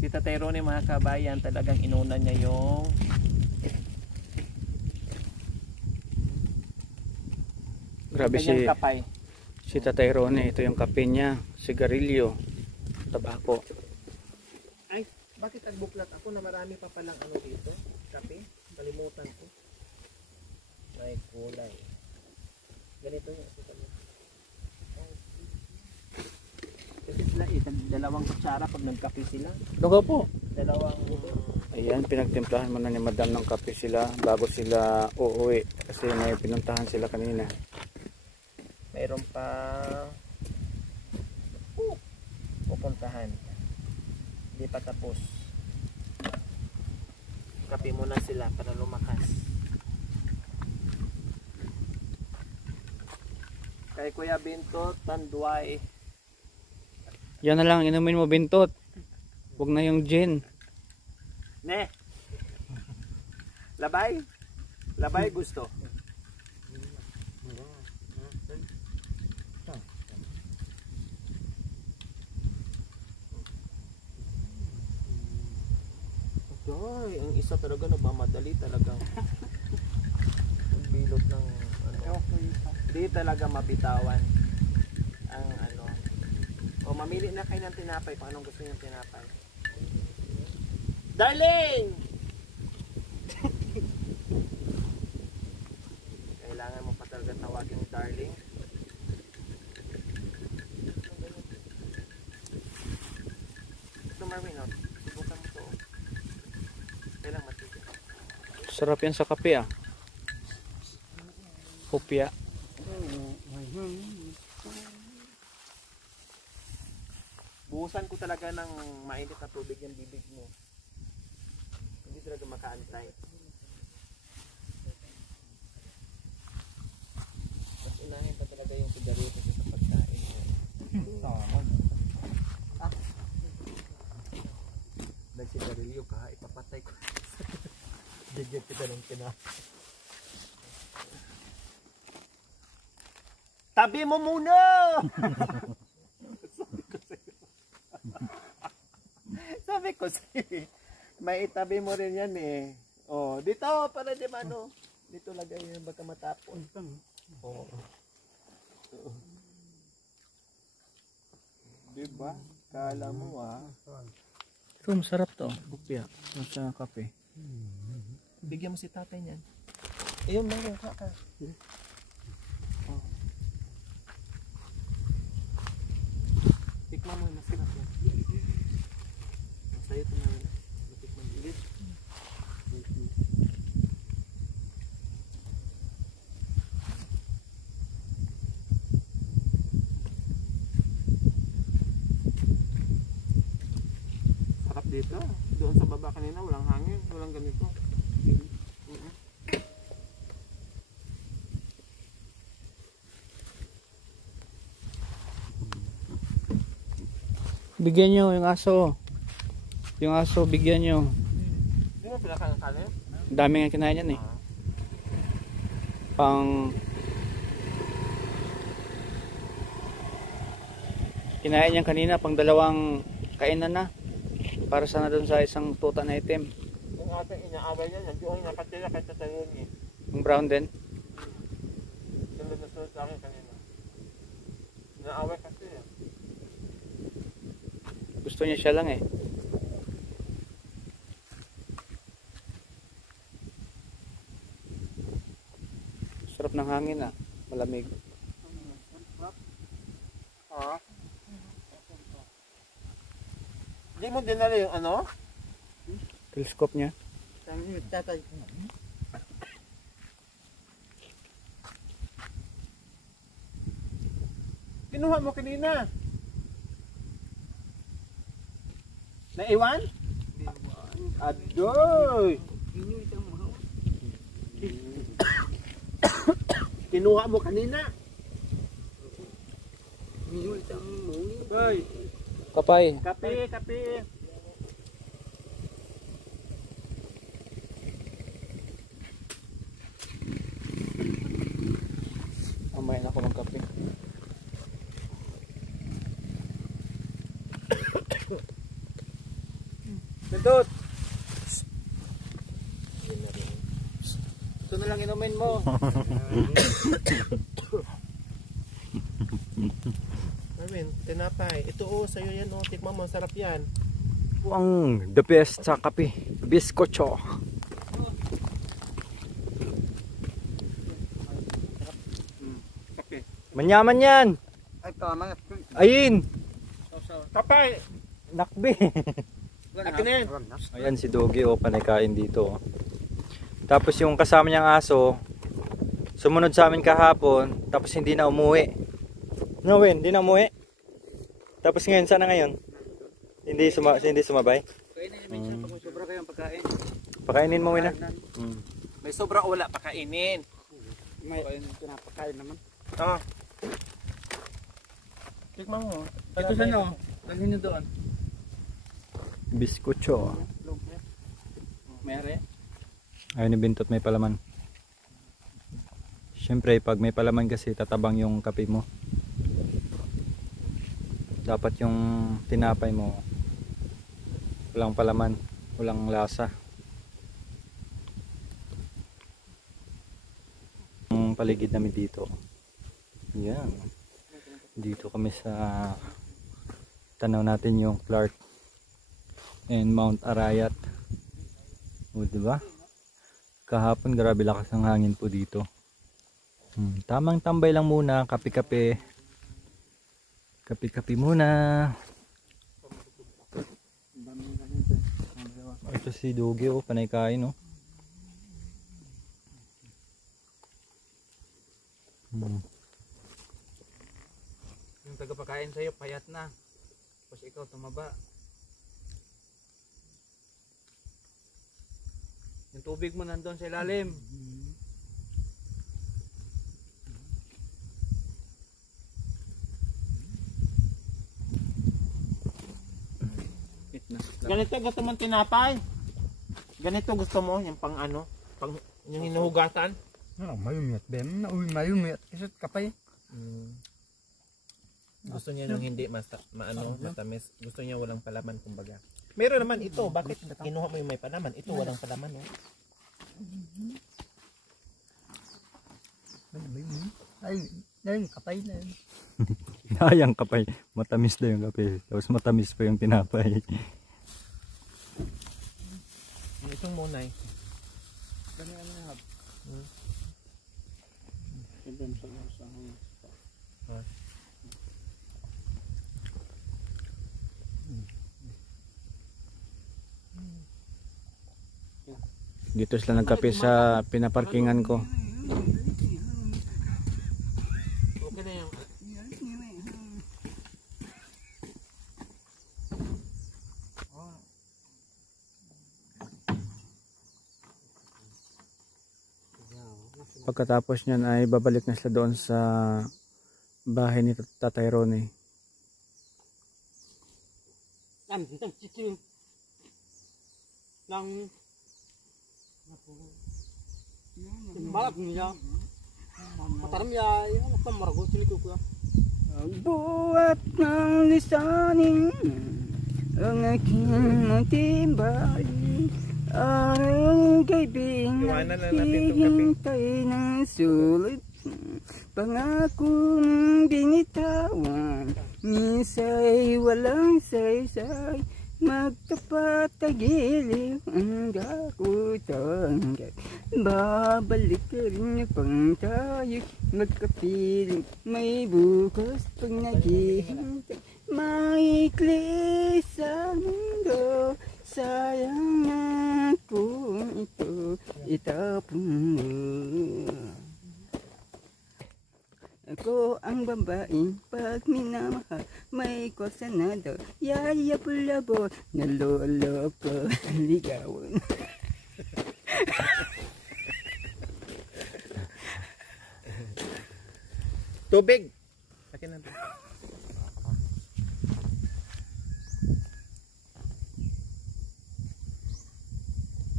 Si Tatay Ronnie mga kabayan, talagang inuna niya yung Grabe kanyang kapay. si Tatay Ronnie, ito yung kape niya, sigarilyo, tabako. Ay, bakit agbuklat ako na marami pa palang ano dito? Kape? Kalimutan ko. May kulay. Ganito yung kasi sila dalawang kutsara pag nagkape sila. Doon po. Dalawang Ayan, pinagtimplahan mo na ni Madam ng kape sila bago sila uuwi kasi may pinuntahan sila kanina. mayroon pa pupuntahan. Hindi pa tapos. Kape muna sila para lumakas. Kay Kuya Bintot, Tanduay. Yan na lang, inumin mo Bintot. Huwag na yung gin. Ne. Labay? Labay gusto. Ay, ang isa talaga nagmamadali talagang bilot ng ano. Hindi talaga mabitawan ang ano. O mamili na kayo ng tinapay kung anong gusto niyo ng tinapay. Darling! Kailangan mo pa talaga tawagin darling. Ito Marvin, no? Subukan mo ito. Kailangan matipid. Sarap yan sa kape ah. Kopya. Buhusan ko talaga ng mainit na tubig yung bibig mo. Hindi talaga makaantay. Mas unahin pa talaga yung sigarilyo sa pagkain mo. Nagsigarilyo ka, ipapatay ko. Bigyan kita ng Tabi mo muna! Sabi ko sa'yo, may itabi mo rin yan eh. Oh, dito para di ba ano? Dito lagay yung baka matapon. Oh. Diba? Kala mo ah. Ito masarap to, kopya. Sa kape. Bigyan mo si tatay niyan. Ayun, mayroon ka. Oh. Tikman mo, masarap yan. Masaya ito na. Matikman ulit. Sarap dito. Doon sa baba kanina, walang hangin. Walang ganito. Bigyan nyo yung aso. Yung aso, bigyan nyo. Hindi mo pinakain kanin? Dami nga kinain yan eh. Pang... Kinain yan kanina, pang dalawang kainan na. Para sana doon sa isang tuta na itim. Yung ating inaaway niya, yung nakatira kahit sa tayo niya. Yung brown din. Sunod na sunod sa akin kanina. Inaaway kasi eh. Gusto niya siya lang eh. Sarap ng hangin ah. Malamig. Hindi mo dinala yung ano? Telescope niya. Kinuha mo kanina. Naiwan? Adoy! Kinuha mo kanina. Hoy, Kapay. kape, kape. Mamaya na ako magkape. Pindot! Yun na rin. Ito na lang inumin mo. Marvin, tinapay. Ito sa'yo yan tikman mo, sarap yan. Ang the best sa kape. Biskocho. Manyaman yan. Ay, tama. Ayin. Kapay! Nakbi. Akin na yan. Ayan si Dogi panay kain dito. Tapos yung kasama niyang aso sumunod sa amin kahapon, tapos hindi na umuwi. No, Wen, hindi na umuwi. Tapos ngayon, sana ngayon? Hindi sumabay. Kainin namin siya pag may sobra kayong pagkain. Pakainin mo, Wen, ha? May sobra o wala pakainin. May pinapakain naman. Tikman mo. Ito sa no? Dalhin nyo doon. Biskocho. Mayroon. Ayun ni Bintot may palaman. Siyempre, pag may palaman kasi tatabang yung kape mo. Dapat yung tinapay mo walang palaman, walang lasa. Ang paligid namin dito. Yan. Dito kami sa tanaw natin yung Clark and Mount Arayat. O, diba? Kahapon grabe lakas ng hangin po dito. Tamang tambay lang muna, kape-kape. Kape-kape muna. Ito si Dogi, panay kain, oh. Yung tagapakain sa'yo, payat na. Tapos ikaw tumaba. Yung tubig mo nandun sa ilalim. Ganito gusto mong tinapay? Ganito gusto mo? Yung pang pang, yung hinuhugatan? Mayumiyat, Ben. Mayumiyat. Kasi kapay. Gusto niya nung hindi matamis. Gusto niya walang palaman, kumbaga. Meron naman ito. Bakit kinuha mo yung may palaman? Ito walang palaman, oh. Ay, kapay na yun. Sayang kapay. Matamis na yung kape. Tapos matamis pa yung tinapay. Itong munay. Dito sila nagkape sa pinaparkingan ko. Okay na yung... Pagkatapos niyan ay babalik na sila doon sa bahay ni Tatay Ronnie. Balap niya. Mataram ya, apa marago sili ko ko. Buat ng lisanin ang aking matimbali. Ang kaibigan hihintay ng sulit. Pangakong binitawan, minsa'y walang saysay. Magtapat tagiliw ang dakutan. Babalik ka rin pang tayo magkapiling. May bukas pag naghihintay. Maikli sa mundo. Sayang ako ito itapon mo. Ako ang babaeng pag minamahal, may kosa na daw, yaya pulabo, naloloko, ligawan. Tubig! Akin na.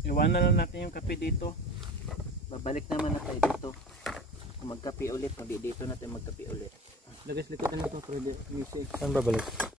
Iwanan lang natin yung kape dito. Babalik naman na tayo dito. Magkape ulit, dito natin magkape ulit. Lagas likotan nito, pero music. Saan babalik?